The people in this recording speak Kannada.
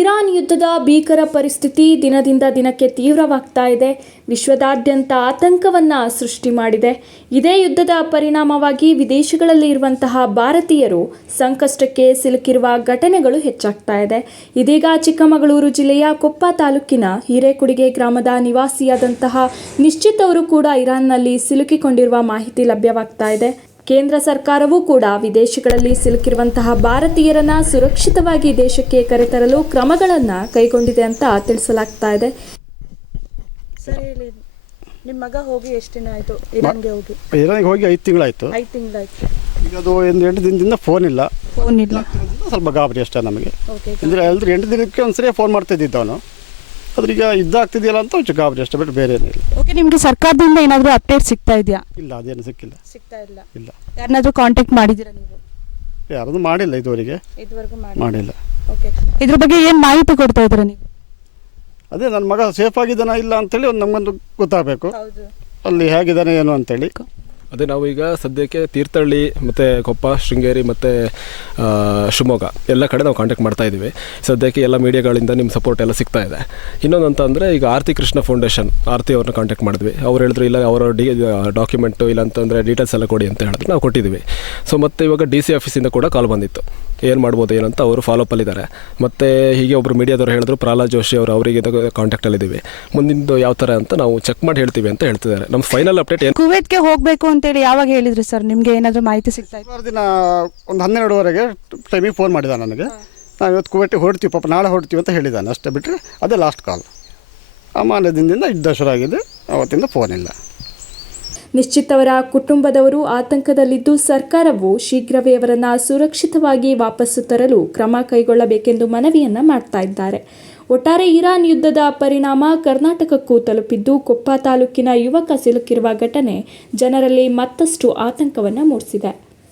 ಇರಾನ್ ಯುದ್ಧದ ಭೀಕರ ಪರಿಸ್ಥಿತಿ ದಿನದಿಂದ ದಿನಕ್ಕೆ ತೀವ್ರವಾಗ್ತಾ ಇದೆ. ವಿಶ್ವದಾದ್ಯಂತ ಆತಂಕವನ್ನು ಸೃಷ್ಟಿ ಮಾಡಿದೆ. ಇದೇ ಯುದ್ಧದ ಪರಿಣಾಮವಾಗಿ ವಿದೇಶಗಳಲ್ಲಿ ಇರುವಂತಹ ಭಾರತೀಯರು ಸಂಕಷ್ಟಕ್ಕೆ ಸಿಲುಕಿರುವ ಘಟನೆಗಳು ಹೆಚ್ಚಾಗ್ತಾ ಇದೆ. ಇದೀಗ ಚಿಕ್ಕಮಗಳೂರು ಜಿಲ್ಲೆಯ ಕೊಪ್ಪ ತಾಲೂಕಿನ ಹಿರೇಕುಡಿಗೆ ಗ್ರಾಮದ ನಿವಾಸಿಯಾದಂತಹ ನಿಶ್ಚಿತ್ ಅವರು ಕೂಡ ಇರಾನ್ನಲ್ಲಿ ಸಿಲುಕಿಕೊಂಡಿರುವ ಮಾಹಿತಿ ಲಭ್ಯವಾಗ್ತಾ ಇದೆ. ಕೇಂದ್ರ ಸರ್ಕಾರವೂ ಕೂಡ ವಿದೇಶಗಳಲ್ಲಿ ಸಿಲುಕಿರುವಂತಹ ಭಾರತೀಯರನ್ನ ಸುರಕ್ಷಿತವಾಗಿ ದೇಶಕ್ಕೆ ಕರೆತರಲು ಕ್ರಮಗಳನ್ನು ಕೈಗೊಂಡಿದೆ ಅಂತ ತಿಳಿಸಲಾಗ್ತಾ ಇದೆ. ಸರ್ ಹೇಳಿ, ನಿಮ್ಮ ಮಗ ಹೋಗಿ ಎಷ್ಟು ದಿನ ಆಯಿತು? ಇರಾನ್ಗೆ ಹೋಗಿ 5 ತಿಂಗಳಾಯಿತು. 5 ತಿಂಗಳಾಯಿತು. ಈಗ ಅದು 8 ದಿನದಿಂದ ಫೋನ್ ಇಲ್ಲ. ಸ್ವಲ್ಪ ಗಾಬರಿ ಅಷ್ಟೇ ನಮಗೆ. ಅಂದರೆ ಎಲ್ಲರೂ 8 ದಿನಕ್ಕೆ ಒಂದ್ಸರಿ ಫೋನ್ ಮಾಡ್ತಿದ್ದಿದ್ದು ಅವನು. ಅದ್ರೀಗ ಇದಾಗ್ತಿದೆಯಲ್ಲ ಅಂತ ಒಂಚೂರು ಗಾಬರಿ ಅಷ್ಟೇ, ಬಿಟ್ಟು ಬೇರೆ ಏನಿಲ್ಲ. ಓಕೆ, ನಿಮಗೆ ಸರ್ಕಾರದಿಂದ ಏನಾದರೂ ಅಪ್ಡೇಟ್ ಸಿಗ್ತಾ ಇದೆಯಾ? ಇಲ್ಲ, ಅದೇನು ಸಿಕ್ಕಿಲ್ಲ. ಇಲ್ಲ. ಯಾರನ್ನಾದ್ರೂ ಕಾಂಟ್ಯಾಕ್ಟ್ ಮಾಡಿದ್ದೀರಾ ನೀವು? ಯಾರದು ಮಾಡಿಲ್ಲ, ಇದುವರೆಗೂ ಮಾಡಿಲ್ಲ. ಓಕೆ, ಇದ್ರ ಬಗ್ಗೆ ಏನು ಮಾಹಿತಿ ಕೊಡ್ತಾ ಇದ್ದೀರಾ ನೀವು? ಅದೇ ನನ್ನ ಮಗ ಸೇಫ್ ಆಗಿದ್ದಾನ ಇಲ್ಲ ಅಂತೇಳಿ ಒಂದು ನಮಗೊಂದು ಗೊತ್ತಾಗಬೇಕು, ಅಲ್ಲಿ ಹೇಗಿದ್ದಾನೆ ಏನು ಅಂತೇಳಿ. ಅದೇ ನಾವು ಈಗ ಸದ್ಯಕ್ಕೆ ತೀರ್ಥಹಳ್ಳಿ ಮತ್ತು ಕೊಪ್ಪ, ಶೃಂಗೇರಿ ಮತ್ತು ಶಿವಮೊಗ್ಗ ಎಲ್ಲ ಕಡೆ ನಾವು ಕಾಂಟ್ಯಾಕ್ಟ್ ಮಾಡ್ತಾ ಇದ್ದೀವಿ. ಸದ್ಯಕ್ಕೆ ಎಲ್ಲ ಮೀಡಿಯಾಗಳಿಂದ ನಿಮ್ಮ ಸಪೋರ್ಟ್ ಎಲ್ಲ ಸಿಗ್ತಾ ಇದೆ. ಇನ್ನೊಂದು ಅಂತ ಅಂದರೆ ಈಗ ಆರತಿ ಕೃಷ್ಣ ಫೌಂಡೇಶನ್ ಆರತಿ ಅವ್ರನ್ನ ಕಾಂಟ್ಯಾಕ್ಟ್ ಮಾಡಿದ್ವಿ. ಅವ್ರು ಹೇಳಿದ್ರು ಇಲ್ಲ, ಅವರ ಡಾಕ್ಯುಮೆಂಟು ಇಲ್ಲ ಅಂತಂದರೆ ಡೀಟೇಲ್ಸ್ ಎಲ್ಲ ಕೊಡಿ ಅಂತ ಹೇಳಿದ್ರು. ನಾವು ಕೊಟ್ಟಿದ್ದೀವಿ. ಸೊ ಮತ್ತು ಇವಾಗ DC ಆಫೀಸಿಂದ ಕೂಡ ಕಾಲ್ ಬಂದಿತ್ತು, ಏನು ಮಾಡ್ಬೋದು ಏನಂತ. ಅವರು ಫಾಲೋಅಪ್ಪಲ್ಲಿದ್ದಾರೆ. ಮತ್ತು ಹೀಗೆ ಒಬ್ಬರು ಮೀಡಿಯಾದವ್ರು ಹೇಳಿದ್ರು, ಪ್ರಹ್ಲಾದ್ ಜೋಶಿ ಅವರು, ಅವರಿಗೆ ಕಾಂಟ್ಯಾಕ್ಟಲ್ಲಿದ್ದೀವಿ. ಮುಂದಿಂದು ಯಾವ ಥರ ಅಂತ ನಾವು ಚೆಕ್ ಮಾಡಿ ಹೇಳ್ತೀವಿ ಅಂತ ಹೇಳ್ತಿದ್ದಾರೆ. ನಮ್ಮ ಫೈನಲ್ ಅಪ್ಡೇಟ್ ಏನು? ಕುವೈಟ್ಗೆ ಹೋಗಬೇಕು ಅಂತೇಳಿ ಯಾವಾಗ ಹೇಳಿದ್ರಿ ಸರ್? ನಿಮಗೆ ಏನಾದರೂ ಮಾಹಿತಿ ಸಿಗ್ತಾ ಇತ್ತು? ದಿನ ಒಂದು 12ವರೆಗೆ ಟೈಮಿಗೆ ಫೋನ್ ಮಾಡಿದ ನನಗೆ. ನಾವು ಇವತ್ತು ಕುವೈಟಿಗೆ ಹೊರಡ್ತೀವಿ, ಪಾಪ ನಾಳೆ ಹೊರಡ್ತೀವಿ ಅಂತ ಹೇಳಿದ್ದಾನೆ. ಅಷ್ಟೇ ಬಿಟ್ಟರೆ ಅದೇ ಲಾಸ್ಟ್ ಕಾಲ್. ಮಾರನೇ ದಿನದಿಂದ ಯುದ್ಧ ಶುರು ಆಗಿದೆ, ಅವತ್ತಿಂದ ಫೋನ್ ಇಲ್ಲ. ನಿಶ್ಚಿತ್ ಅವರ ಕುಟುಂಬದವರು ಆತಂಕದಲ್ಲಿದ್ದು ಸರ್ಕಾರವು ಶೀಘ್ರವೇ ಅವರನ್ನು ಸುರಕ್ಷಿತವಾಗಿ ವಾಪಸ್ಸು ತರಲು ಕ್ರಮ ಕೈಗೊಳ್ಳಬೇಕೆಂದು ಮನವಿಯನ್ನು ಮಾಡ್ತಾ ಇದ್ದಾರೆ. ಒಟ್ಟಾರೆ ಇರಾನ್ ಯುದ್ಧದ ಪರಿಣಾಮ ಕರ್ನಾಟಕಕ್ಕೂ ತಲುಪಿದ್ದು ಕೊಪ್ಪ ತಾಲೂಕಿನ ಯುವಕ ಸಿಲುಕಿರುವ ಘಟನೆ ಜನರಲ್ಲಿ ಮತ್ತಷ್ಟು ಆತಂಕವನ್ನು ಮೂಡಿಸಿದೆ.